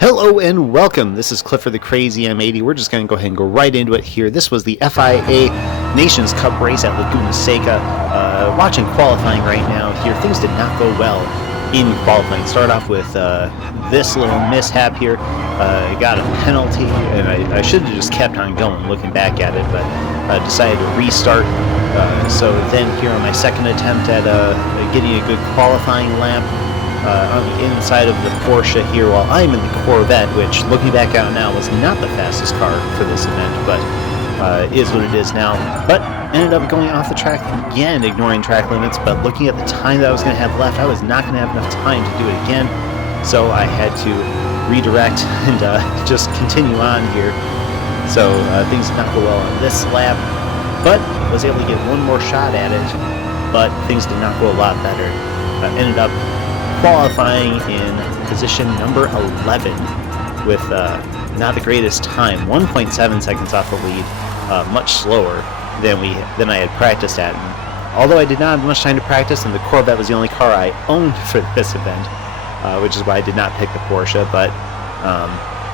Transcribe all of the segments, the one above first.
Hello and welcome. This is Clifford the Crazy M80. We're just going to go ahead and go right into it here. This was the FIA Nations Cup race at Laguna Seca. Watching qualifying right now here. Things did not go well in qualifying. Start off with this little mishap here. Got a penalty, and I should have just kept on going looking back at it, but decided to restart. So then here on my second attempt at getting a good qualifying lap, on the inside of the Porsche here while I'm in the Corvette, which looking back out now was not the fastest car for this event, but is what it is now. But ended up going off the track again, ignoring track limits, but looking at the time that I was going to have left, I was not going to have enough time to do it again, so I had to redirect and just continue on here. So things did not go well on this lap, but was able to get one more shot at it, but things did not go a lot better. Ended up qualifying in position number 11 with not the greatest time, 1.7 seconds off the lead, much slower than I had practiced at. And although I did not have much time to practice, and the Corvette was the only car I owned for this event, which is why I did not pick the Porsche, but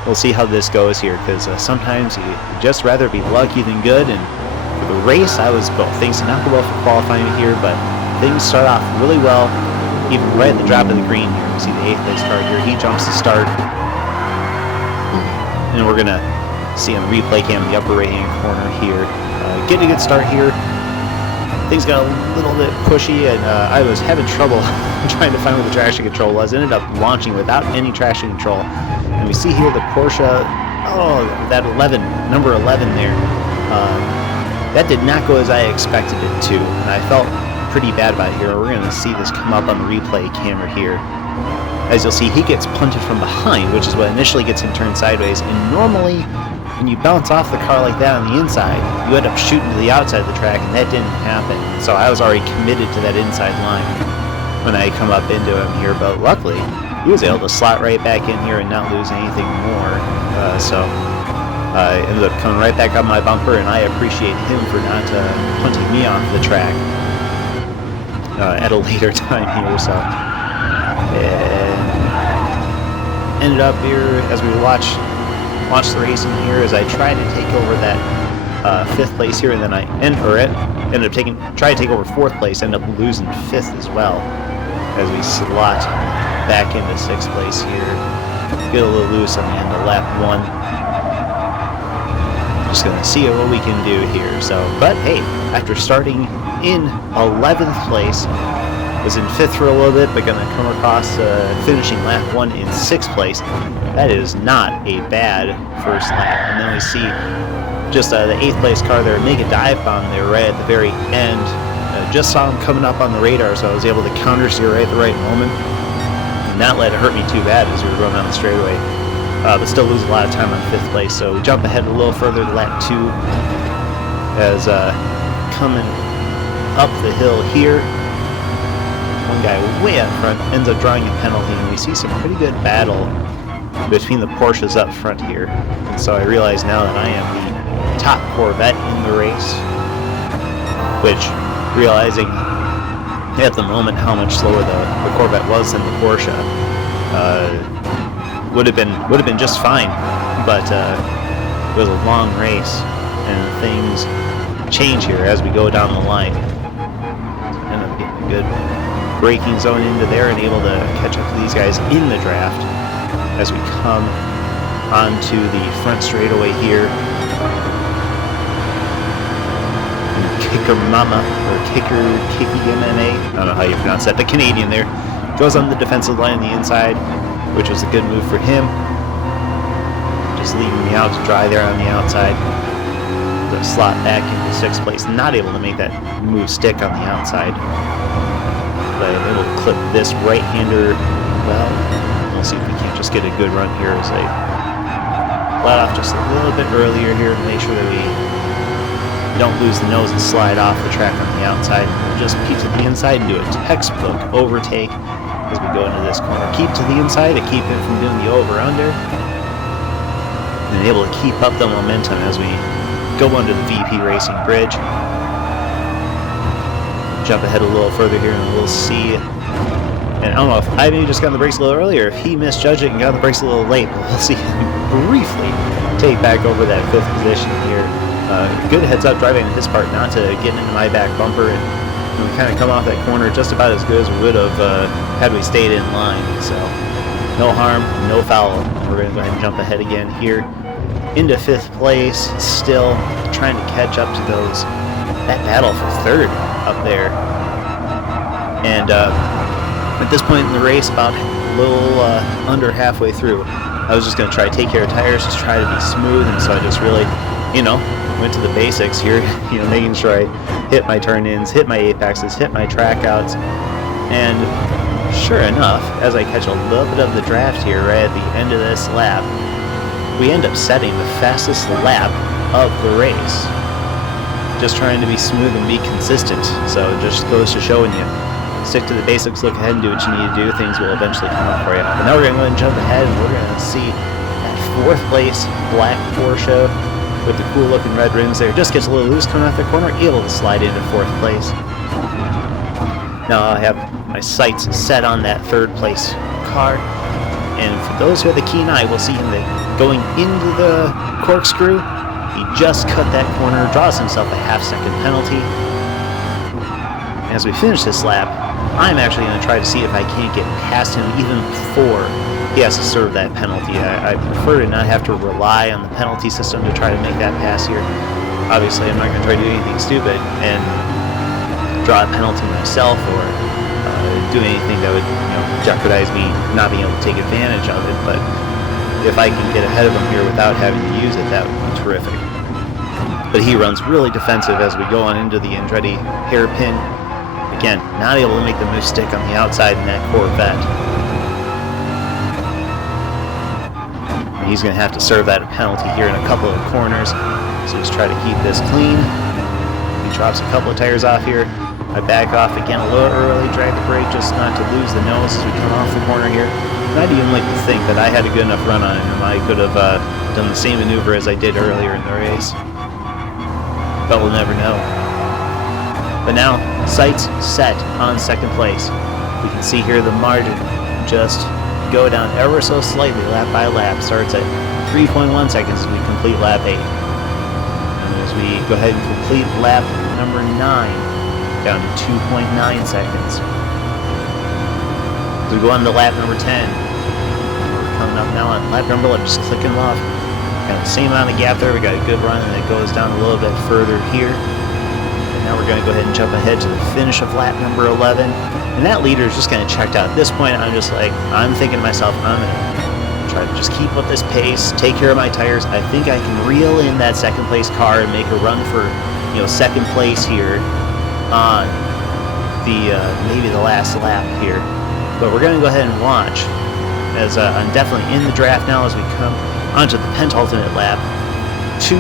we'll see how this goes here, because sometimes you just rather be lucky than good, and for the race I was both. Things did not go well for qualifying here, but things start off really well. Even right at the drop of the green here, we see the 8th place car here. He jumps to start, and we're gonna see on the replay cam in the upper right-hand corner here. Getting a good start here. Things got a little bit pushy, and I was having trouble trying to find where the traction control was. Ended up launching without any traction control, and we see here the Porsche. Oh, that number 11 there. That did not go as I expected it to, and I felt pretty bad about it here. We're going to see this come up on the replay camera here. As you'll see, he gets punted from behind, which is what initially gets him turned sideways, and normally when you bounce off the car like that on the inside, you end up shooting to the outside of the track, and that didn't happen. So I was already committed to that inside line when I come up into him here, but luckily he was able to slot right back in here and not lose anything more. So I ended up coming right back on my bumper, and I appreciate him for not punting me off the track at a later time here. So and ended up here as we watch the racing here, as I tried to take over that 5th place here, and then I ended up try to take over 4th place, ended up losing 5th as well as we slot back into 6th place here. Get a little loose on the end of lap 1. Just gonna see what we can do here. So, but hey, after starting in 11th place, was in 5th for a little bit, but gonna come across finishing lap 1 in 6th place. That is not a bad first lap. And then we see just the 8th place car there make a dive bomb there right at the very end. Just saw him coming up on the radar, so I was able to counter steer right at the right moment and not let it hurt me too bad as we were going down the straightaway. But still lose a lot of time on 5th place, so we jump ahead a little further to lap 2 as coming up the hill here. One guy way up front ends up drawing a penalty, and we see some pretty good battle between the Porsches up front here. And so I realize now that I am the top Corvette in the race, which, realizing at the moment how much slower the Corvette was than the Porsche, would have been just fine, but it was a long race, and things change here as we go down the line. End up getting a good braking zone into there and able to catch up to these guys in the draft as we come onto the front straightaway here. Kicker Mama, or Kicky MMA, I don't know how you pronounce that, the Canadian there, goes on the defensive line on the inside, which was a good move for him. Just leaving me out to dry there on the outside. The slot back into 6th place, not able to make that move stick on the outside. But it'll clip this right-hander well. We'll see if we can't just get a good run here as I let off just a little bit earlier here to make sure that we don't lose the nose and slide off the track on the outside. We'll just keep to the inside and do a textbook overtake as we go into this corner. Keep to the inside to keep him from doing the over-under, and able to keep up the momentum as we go under the VP Racing Bridge. Jump ahead a little further here and we'll see And I don't know if I maybe just got on the brakes a little earlier, if he misjudged it and got on the brakes a little late, but we'll see him briefly take back over that 5th position here. Good heads-up driving on his part not to get into my back bumper, and we kind of come off that corner just about as good as we would have had we stayed in line. So no harm, no foul. We're going to go ahead and jump ahead again here into 5th place, still trying to catch up to that battle for 3rd up there. And at this point in the race, about a little under halfway through, I was just going to try to take care of tires, just try to be smooth, and so I just really, went to the basics here, making sure I hit my turn-ins, hit my apexes, hit my track outs, and sure enough, as I catch a little bit of the draft here right at the end of this lap, we end up setting the fastest lap of the race. Just trying to be smooth and be consistent, so it just goes to showing you. Stick to the basics, look ahead and do what you need to do, things will eventually come up for you. But now we're going to go ahead and jump ahead, and we're going to see that 4th place black Porsche with the cool looking red rims there. Just gets a little loose coming off the corner, able to slide into 4th place. Now I have my sights set on that 3rd place car, and for those who have the keen eye, we'll see him going into the corkscrew. He just cut that corner, draws himself a half-second penalty. As we finish this lap, I'm actually going to try to see if I can't get past him even before he has to serve that penalty. I prefer to not have to rely on the penalty system to try to make that pass here. Obviously, I'm not going to try to do anything stupid and draw a penalty myself or do anything that would jeopardize me not being able to take advantage of it. But if I can get ahead of him here without having to use it, that would be terrific. But he runs really defensive as we go on into the Andretti hairpin. Again, not able to make the move stick on the outside in that Corvette. He's going to have to serve that a penalty here in a couple of corners. So just try to keep this clean. He drops a couple of tires off here. I back off again a little early, drag the brake just not to lose the nose as we come off the corner here. And I'd even like to think that I had a good enough run on him. I could have done the same maneuver as I did earlier in the race. But we'll never know. But now, sights set on 2nd place. We can see here the margin just go down ever so slightly lap by lap. Starts at 3.1 seconds as we complete lap 8. And as we go ahead and complete lap number 9, down to 2.9 seconds. As we go on to lap number 10, we're coming up now on lap number 11, just clicking them off. Got the same amount of gap there. We got a good run, and it goes down a little bit further here. Now we're going to go ahead and jump ahead to the finish of lap number 11. And that leader is just kind of checked out. At this point, I'm thinking to myself, I'm going to try to just keep up this pace, take care of my tires. I think I can reel in that 2nd place car and make a run for, 2nd place here on maybe the last lap here. But we're going to go ahead and watch, as I'm definitely in the draft now as we come onto the penultimate lap. 2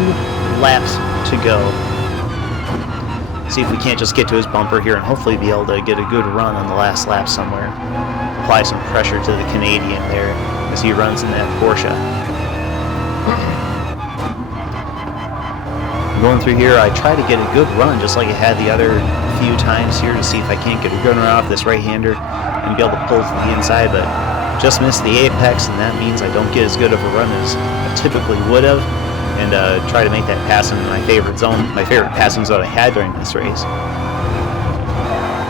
laps to go. See if we can't just get to his bumper here and hopefully be able to get a good run on the last lap somewhere. Apply some pressure to the Canadian there as he runs in that Porsche. Going through here, I try to get a good run just like I had the other few times here to see if I can't get a good run off this right-hander and be able to pull to the inside, but just missed the apex, and that means I don't get as good of a run as I typically would have. And try to make that pass into my favorite zone, my favorite passing zone I had during this race.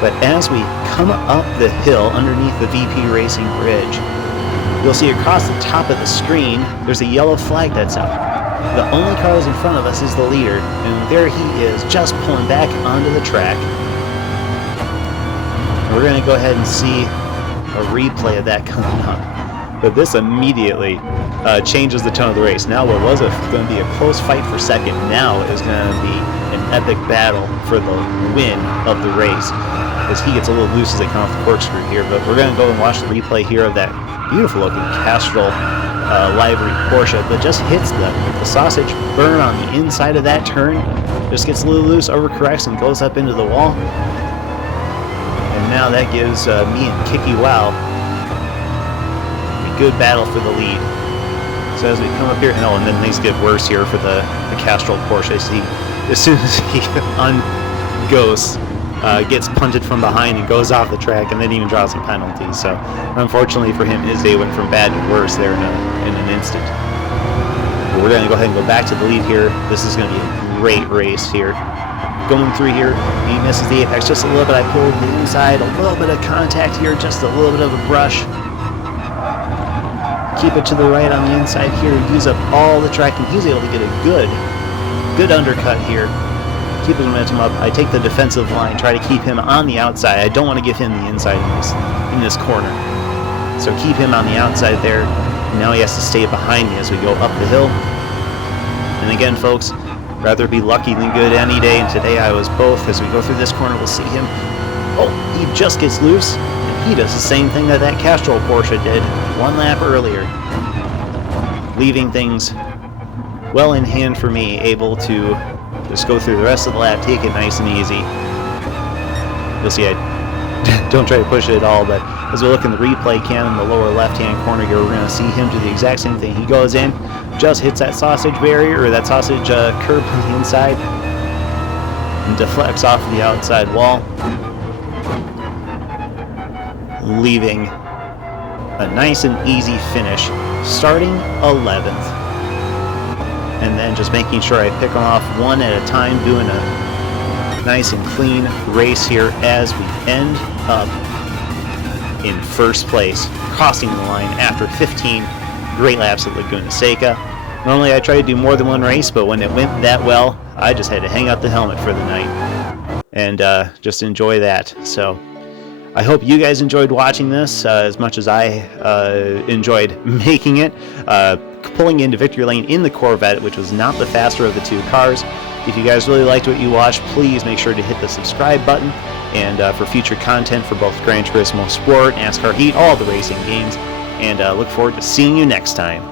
But as we come up the hill underneath the VP Racing Bridge, you'll see across the top of the screen, there's a yellow flag that's up. The only car that's in front of us is the leader, and there he is, just pulling back onto the track. We're going to go ahead and see a replay of that coming up. But this immediately changes the tone of the race. Now what was going to be a close fight for second, now is going to be an epic battle for the win of the race, as he gets a little loose as they come off the corkscrew here. But we're going to go and watch the replay here of that beautiful looking Castrol livery Porsche that just hits the sausage burn on the inside of that turn, just gets a little loose, overcorrects, and goes up into the wall. And now that gives me and Kiki Wow a good battle for the lead. So as we come up here, and then things get worse here for the Castrol Porsche. See, as soon as he goes gets punted from behind and goes off the track, and then even draws some penalties. So unfortunately for him, his day went from bad to worse there in an instant. But we're going to go ahead and go back to the lead here. This is going to be a great race here. Going through here, he misses the apex just a little bit. I pulled the inside, a little bit of contact here, just a little bit of a brush. Keep it to the right on the inside here, use up all the track, and he's able to get a good undercut here. Keep his momentum up. I take the defensive line, try to keep him on the outside. I don't want to give him the inside in this corner. So keep him on the outside there. Now he has to stay behind me as we go up the hill. And again, folks, rather be lucky than good any day, and today I was both. As we go through this corner, we'll see him. Oh, he just gets loose, and he does the same thing that Castrol Porsche did one lap earlier, leaving things well in hand for me, able to just go through the rest of the lap, take it nice and easy. You'll see I don't try to push it at all, but as we look in the replay cam in the lower left-hand corner here, we're going to see him do the exact same thing. He goes in, just hits that sausage barrier, or that sausage curb on the inside, and deflects off the outside wall, leaving a nice and easy finish, starting 11th. And then just making sure I pick them off one at a time, doing a nice and clean race here as we end up in first place, crossing the line after 15 great laps at Laguna Seca. Normally I try to do more than one race, but when it went that well, I just had to hang up the helmet for the night and just enjoy that. So I hope you guys enjoyed watching this as much as I enjoyed making it. Pulling into victory lane in the Corvette, which was not the faster of the two cars. If you guys really liked what you watched, please make sure to hit the subscribe button, and for future content for both Gran Turismo Sport, NASCAR Heat, all the racing games, and look forward to seeing you next time.